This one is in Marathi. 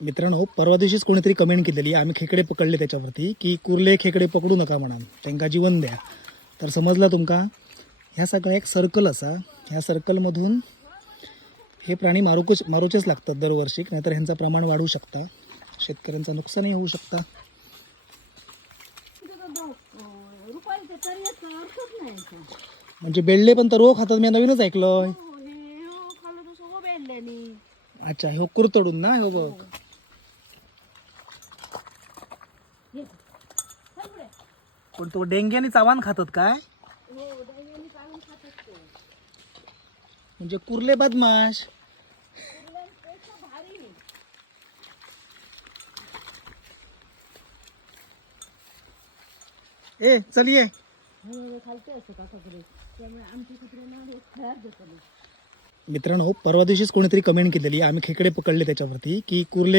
मित्रांनो, परवा दिवशीच कोणीतरी कमेंट केलेली, आम्ही खेकडे पकडले त्याच्यावरती की कुर्ले खेकडे पकडू नका म्हणा, त्यांना जीवन द्या. तर समजलं तुमका, ह्या सगळ्या एक सर्कल असा. ह्या सर्कलमधून हे प्राणी मारूचेच लागतात दरवर्षी, नाहीतर ह्यांचं प्रमाण वाढू शकता, शेतकऱ्यांचं नुकसानही होऊ शकता. म्हणजे बेल्ले पण तर रोग खातात, मी नवीनच ऐकलं. अच्छा, ह्यो कुरतडून ना, ह्यो बघ. पण तो डेंग्याने चावान खातात काय? म्हणजे कुर्ले बदमाश. ए चल ये. मित्रांनो, परवा दिवशीच कोणीतरी कमेंट केलेली, आम्ही खेकडे पकडले त्याच्यावरती की कुर्ले